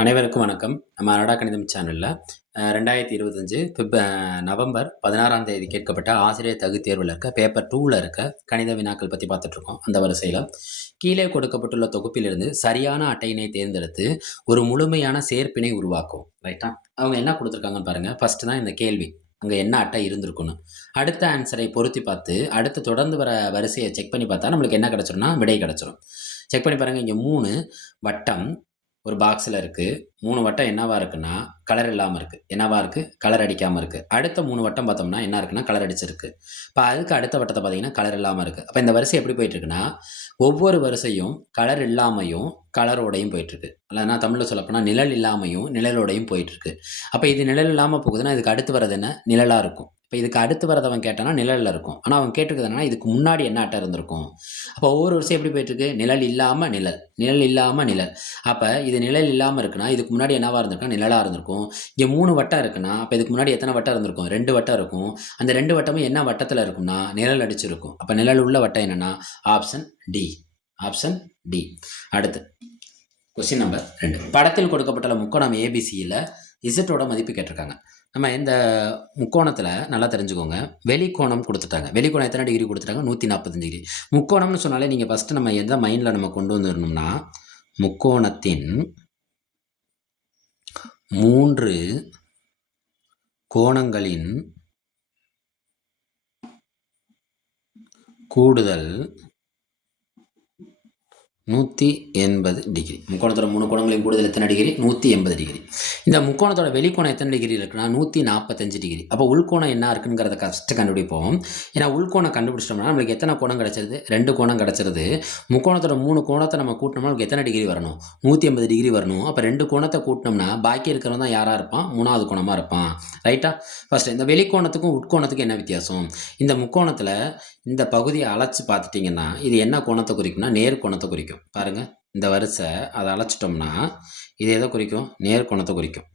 அனைவருக்கும் வணக்கம். நம்ம அனடா கணிதம் சேனல்ல 2025 நவம்பர் 16ஆம் தேதி கேட்கப்பட்ட ஆசிரியர் தகுதித் தேர்வுல இருக்க பேப்பர் 2ல இருக்க கணித வினாக்கள் பத்தி பார்த்துட்டுருக்கோம். அந்த வரிசையில கீழே கொடுக்கப்பட்டுள்ள தொகுப்பிலிருந்து சரியான அட்டையினை தேர்ந்தெடுத்து ஒரு முழுமையான சேர்ப்பினை உருவாக்கும். ரைட்டா? அவங்க என்ன குடுத்துருக்காங்கன்னு பாருங்க. ஃபர்ஸ்ட் தான் இந்த கேள்வி. அங்க என்ன அட்டை இருந்திருக்குன்னு. அடுத்த ஆன்ஸரை பொருத்தி பார்த்து, அடுத்து தொடர்ந்து வர வரிசைய செக் பண்ணி பார்த்தா நம்மளுக்கு என்ன கிடைச்சிரும்னா, விடை கிடைச்சிரும். செக் பண்ணி பாருங்க. இங்க 3 வட்டம் ஒரு பாக்ஸ்ல இருக்கு. 3 வட்டம் என்னவா இருக்குன்னா, கலர் இல்லாம இருக்கு. என்னவா இருக்கு? கலர் அடிக்காம இருக்கு. அடுத்த 3 வட்டம் பார்த்தோம்னா, என்ன இருக்குன்னா, கலர் அடிச்சிருக்கு. இப்ப அதுக்கு அடுத்த வட்டத்த பார்த்தீங்கன்னா, கலர் இல்லாம இருக்கு. அப்ப இந்த வரிசை எப்படி போயிட்டு இருக்குன்னா, ஒவ்வொரு வரிசையும் கலர் இல்லாமயும், கலரோடையும் போயிட்டு இருக்கு. இல்லன்னா தமிழ்ல சொல்லப்போனா, நிழல் இல்லாமயும், நிழலோடையும் போயிட்டு இருக்கு. அப்ப இது நிழல் இல்லாம போகுதுன்னா, இதுக்கு அடுத்து வர்றது என்ன? நிழலா இருக்கும். இப்ப இதுக்கு அடுத்து வரத அவன் கேட்டான்னா, நிழல்ல இருக்கும். ஆனா அவன் கேட்டிருக்கிறது என்னன்னா, இதுக்கு முன்னாடி என்ன அட்டை இருந்திருக்கும்? அப்ப ஒவ்வொரு வரிசையும் எப்படி போயிட்டு இருக்கு? நிழல் இல்லாம நிழல், நிழல் இல்லாம நிழல். அப்ப இது நிழல் இல்லாம இருக்குன்னா, இதுக்கு முன்னாடி என்னவா இருந்திருக்குன்னா, நிழலா இருந்திருக்கும். இங்க 3 வட்டம் இருக்குன்னா, அப்ப இதுக்கு முன்னாடி எத்தன வட்டம் இருந்திருக்கும்? 2 வட்டம் இருக்கும். அந்த 2 வட்டமும் என்ன வட்டத்துல இருக்கும்னா, நிழல் அடிச்சிருக்கும். அப்ப நிழல் உள்ள வட்டம் என்னன்னா, ஆப்ஷன் டி. Option D. அடுத்து கொஸ்டின் நம்பர் 2. படத்தில் கொடுக்கப்பட்டுள்ள முக்கோணம் ஏபிசியில இசட்டோட மதிப்பு கேட்டிருக்காங்க. நம்ம இந்த முக்கோணத்துல நல்லா தெரிஞ்சுக்கோங்க. வெளிக்கோணம் குடுத்துட்டாங்க. வெளிக்கோணம் எத்தனை டிகிரி குடுத்துட்டாங்க? 145 டிகிரி. முக்கோணம்னு சொன்னாலே நீங்க ஃபர்ஸ்ட் நம்ம எந்த மைண்ட்ல நம்ம கொண்டு வந்துரணும்னா, முக்கோணத்தின் 3 கோணங்களின் கூடுதல் 180 டிகிரி. முக்கோணத்தோட 3 கோணங்களின் கூடுதல் எத்தனை டிகிரி? 180 டிகிரி. இந்த முக்கோணத்தோட வெளிக்கோணம் எத்தனை டிகிரி இருக்குன்னா, 145 டிகிரி. அப்போ உள்கோணம் என்ன இருக்குங்கிறத ஃபர்ஸ்ட் கண்டுபிடிப்போம். ஏன்னா உள்கோணம் கண்டுபிடிச்சிட்டோம்னா நம்மளுக்கு எத்தனை கோணம் கிடைச்சிருது? 2 கோணம் கிடைச்சிருது. முக்கோணத்தோட 3 கோணத்தை நம்ம கூட்டினோம்னா நமக்கு எத்தனை டிகிரி வரணும்? 180 டிகிரி வரணும். அப்போ 2 கோணத்தை கூட்டினோம்னா பாக்கி இருக்கிறவன் தான் யாரா இருப்பான்? 3வது கோணமா இருப்பான். ரைட்டா? ஃபர்ஸ்ட் இந்த வெளிக்கோணத்துக்கும் உட்கோணத்துக்கும் என்ன வித்தியாசம்? இந்த முக்கோணத்துல இந்த பகுதியை அழைச்சு பார்த்துட்டீங்கன்னா, இது என்ன கோணத்தை குறிக்கும்னா, நேர் கோணத்தை குறிக்கும். பாருங்க, இந்த வரிசை அதை அழைச்சிட்டோம்னா, இது எதை குறிக்கும்? நேர் கோணத்தை குறிக்கும்.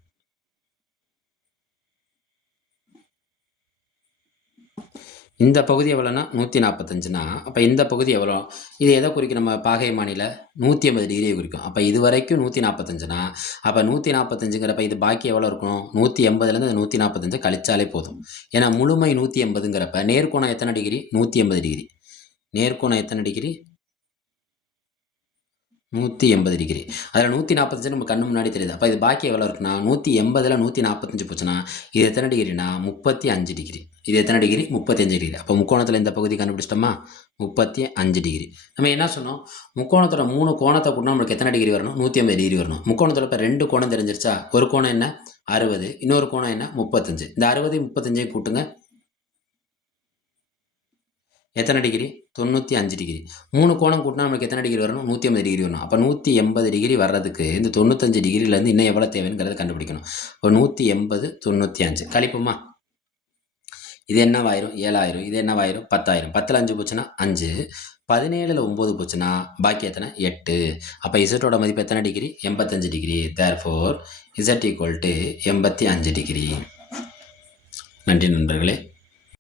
இந்த பகுதி எவ்வளோனா 145னா, அப்போ இந்த பகுதி எவ்வளோ? இது எதை குறிக்கும்? நம்ம பாகைமானில 180 டிகிரியை குறிக்கும். அப்போ இது வரைக்கும் 145னா, அப்போ 145ங்கிறப்ப இது பாக்கி எவ்வளோ இருக்கும்? 180லேருந்து 145 கழிச்சாலே போதும். ஏன்னா முழுமை 180ங்கிறப்ப நேர்கோணம் எத்தனை டிகிரி? 180 டிகிரி. நேர்கோணம் எத்தனை டிகிரி? 180 டிகிரி. அதில் 145 நம்ம கண்ணு முன்னாடி தெரியுது. அப்போ இது பாக்கி எவ்வளோ இருக்குன்னா, 180ல் 145 போச்சுன்னா, இது எத்தனை டிகிரினா? 35 டிகிரி. இது எத்தனை டிகிரி? 35 டிகிரி. அப்போ முக்கோணத்தில் இந்த பகுதி கண்டுபிடிச்சிட்டோமா? 35 டிகிரி. நம்ம என்ன சொன்னோம்? முக்கோணத்தோட 3 கோணத்தை கூட்டினா நம்மளுக்கு எத்தனை டிகிரி வரணும்? 180 டிகிரி வரணும். முக்கோணத்தோட இப்போ 2 கோணம் தெரிஞ்சிருச்சா? ஒரு கோணம் என்ன? 60. இன்னொரு கோணம் என்ன? 35. இந்த 60 35 கூட்டுங்க. எத்தனை டிகிரி? 95 டிகிரி. 3 கோணம் கூட்டினா நமக்கு எத்தனை டிகிரி வரணும்? 180 டிகிரி வரணும். அப்போ 180 டிகிரி வர்றதுக்கு இந்த 95 டிகிரிலேருந்து இன்னும் எவ்வளோ தேவைங்கிறத கண்டுபிடிக்கணும். இப்போ 180 95 கழிப்போமா? இது என்னவாயிரும்? 7000. இது என்னவாயிரும்? 10000. 10ல் 5 போச்சுன்னா 5. 17ல் 9 போச்சுன்னா பாக்கி எத்தனை? 8. அப்போ இசட்டோட மதிப்பு எத்தனை degree? 85 degree. Therefore Z equal to 85 degree. நன்றி நண்பர்களே.